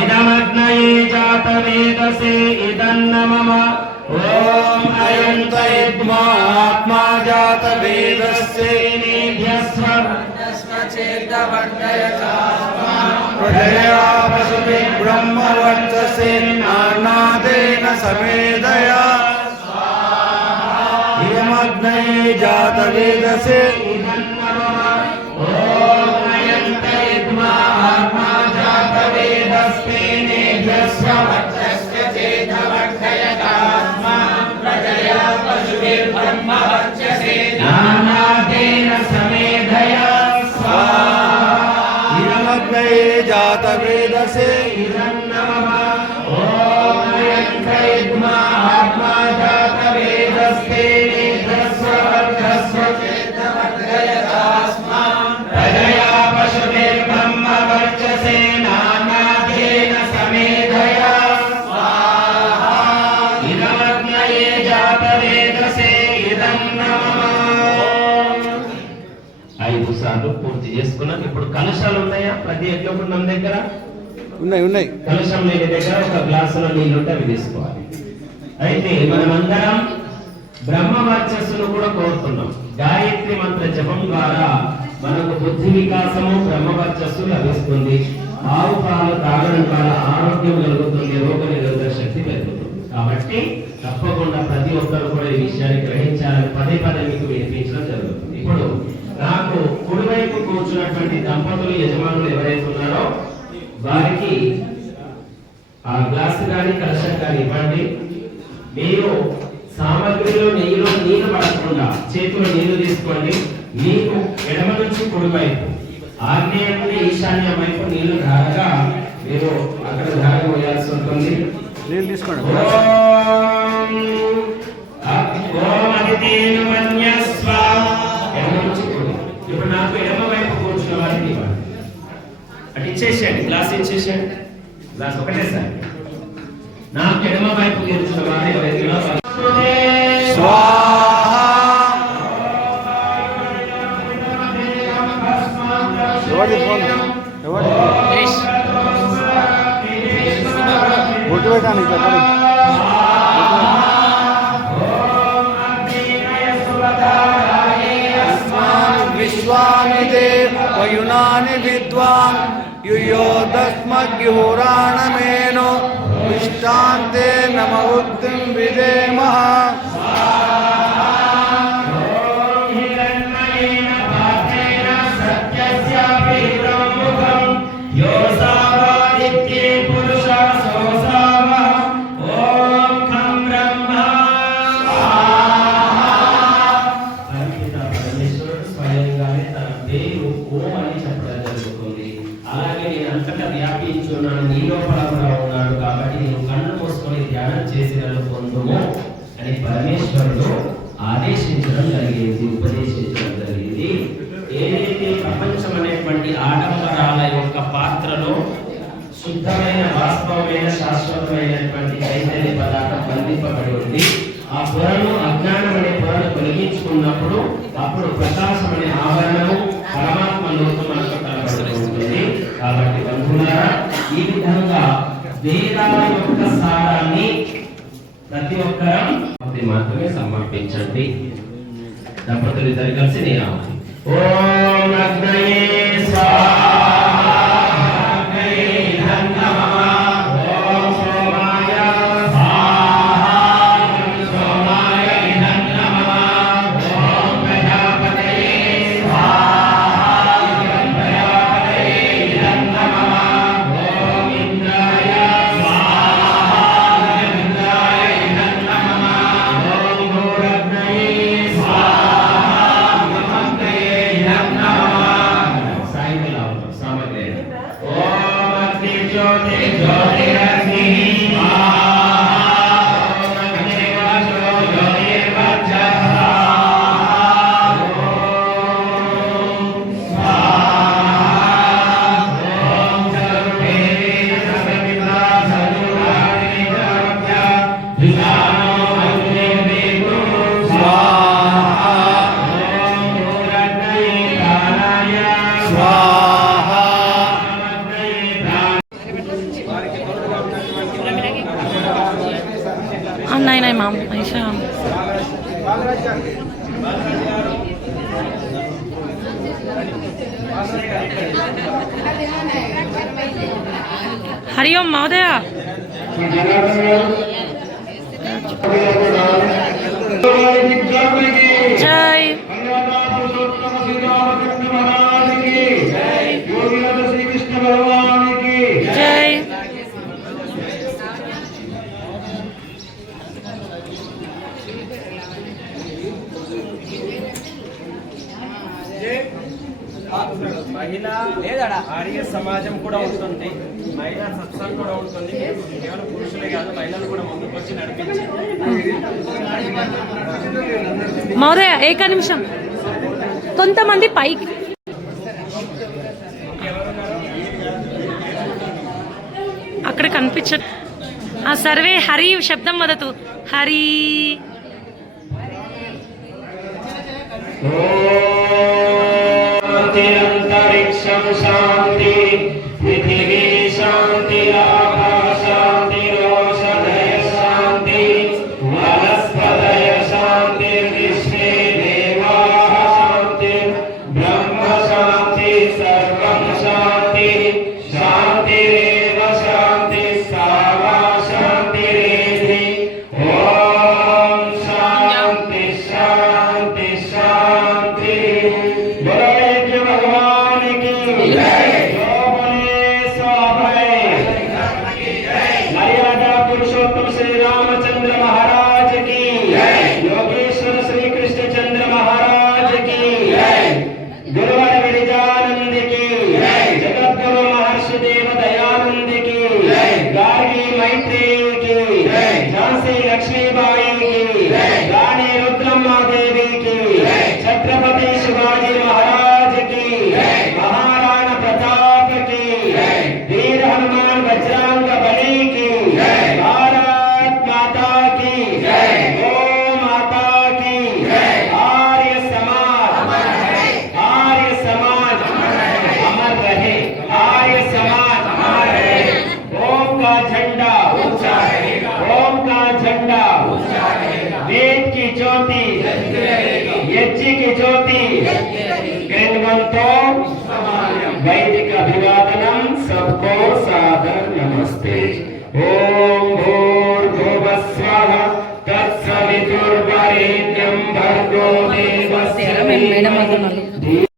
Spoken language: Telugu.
इदमग्नये जातवेदसे इदन्न मम ॐ अयं तैद्मात्मा जातवेदस्य नेभ्यस्व प्रजया वसुते ब्रह्मवर्चसे नानादेन समेदया इदमग्नये जातवेदसे इदन्न मम ॐ अयं तैद्मात्मा जातवेदस्य नेभ्यस्व वर्चस्य चेदवर्धयतात्मा प्रजया वसुते ब्रह्मवर्चसे नानादेन समेदया जातवेदसे इदन्न मम ॐ अयं तैद्मात्मा जातवेदस्ते नेभ्यस्व वर्चस्व चेदवर्धयतात्मा प्रजया पशुते ब्रह्मवर्चसे नानादेन समेधया स्वाहा इदमग्नये जातवेदसे इदन्न मम। 5 సార్లు పూర్తి చేసుకున్నాం. ఇప్పుడు కలశాలు ఉన్నాయా? ప్రతి ఒక్కరు మన దగ్గర ఉన్నాయి. కలశం లేని దగ్గర ఒక గ్లాసులో నీళ్ళు ఉంటే అవి తీసుకోవాలి. అయితే మనమందరం బ్రహ్మ వర్చస్సును కూడా కోరుతున్నాం. గాయత్రి మంత్ర జపం ద్వారా మనకు బుద్ధి వికాసము బ్రహ్మ వర్చస్సు లభిస్తుంది. ఆవు పాలు తాగడం ద్వారా ఆరోగ్యం కలుగుతుంది, రోగ నిరోధక శక్తి పెరుగుతుంది. కాబట్టి తప్పకుండా ప్రతి ఒక్కరు కూడా ఈ విషయాన్ని గ్రహించాలని పదే మీకు వినిపించడం జరుగుతుంది. ఇప్పుడు నాకు కుడివైపు కూర్చున్నటువంటి దంపతులు యజమానులు ఎవరైతే ఉన్నారో వారికి ఆ గ్లాసు కానీ కలశం కానీ ఇవ్వండి. మీరు సామగ్రిలో నీరు పడకుండా చేతిలో నీళ్లు తీసుకోండి. మీకు ఎడమ నుంచి కుడివైపు ఆగ్నేయం నుండి ఈశాన్యం వైపు నీళ్లు ధారగా మీరు అక్కడ ధార పోయాల్సి ఉంటుంది. నీళ్ళు తీసుకోండి. ఇప్పుడు నాకు ఎడమ వైపు కూర్చున్న వారికి ఇవ్వండి. అటు ఇచ్చేసేయండి, గ్లాస్ ఇచ్చేసేయండి. గ్లాస్ ఒకటే సార్. నాకు ఎడమ వైపు కూర్చున్న వారు ఎవరైతే वयुनानि विद्वान् युयोदस्मद्युहुराणमेनो विष्टान्ते नमवुक्तिं विदेमः। వ్యాపించున్నాను, నీ లోపల కూడా ఉన్నాడు. కాబట్టి నేను కళ్ళు మూసుకొని ధ్యానం చేసినట్లు పొందుము అని పరమేశ్వరుడు ఆదేశించడం జరిగింది, ఉపదేశించడం జరిగింది. ఏదైతే ప్రపంచం అనేటువంటి ఆడంబరాల యొక్క పాత్రలో శుద్ధమైన వాస్తవమైన శాశ్వతమైనటువంటి చైతన్య పదార్థం బంధింపబడి ఉంది. ఆ పొరను అజ్ఞానం అనే పొరను తొలగించుకున్నప్పుడు అప్పుడు ప్రకాశం అనే ఆవరణము పరమాత్మ లోకం మనకు కనబడుతూ ఉంటుంది. కాబట్టి బంధువులారా, ఈ విధంగా వేదాల యొక్క సారాన్ని ప్రతి ఒక్కరం మాత్రమే సమర్పించండి. దంపతులు ఇద్దరు కలిసి నేను ఓం అగ్నయే స్వాహా है माम ऐसा हरि ओम महोदय जय जय మహిళా ఆర్య సమాజం కూడా ఉంటుంది, మహిళా సత్సంగం కూడా ఉంటుంది. కేవలం పురుషులే కాదు, మహిళలు కూడా ముందుకు వచ్చి నడిపించి. మహోదయ ఏక నిమిషం కొంతమంది పైకి అక్కడ కనిపించ సర్వే హరి శబ్దం వదతు హరి అంతరిక్షం శాంతి పృథివీ శాంతి ఆకాశ శాంతి రోషధయ శాంతి వనస్పతయ శాంతి విశ్వే దేవాః శాంతి బ్రహ్మ శాంతి సర్వం శాంతి శాంతిరేవ శాంతి సావా శాంతిరేధి. ఓం శాంతి శాంతి శాంతి. पुरुषोत्तम श्री रामचंद्र महाराज की, योगेश्वर श्री कृष्णचंद्र महाराज की, गुरुवर गिरिजानंद की, जगत गुरु महर्षि देव दयानंद की, गार्गी मैत्रेयी की, झांसी लक्ष्मीबाई की, रानी रुद्रम्मा देवी की, छत्रपति शिवाजी महाराज की, महाराणा प्रताप की, वीर हनुमान वज्रांग बली की, भारत माता की, गौ माता की, आर्य समाज अमर रहे, आर्य समाज अमर रहे, आर्य समाज अमर रहे. ओम का झंडा ऊंचा रहेगा, ओम का झंडा ऊंचा रहेगा. वेद की ज्योति यज्ञ की ज्योति गृह्णवन्तो वैदिक अभिवादनम. सबको सादर नमस्ते. ओम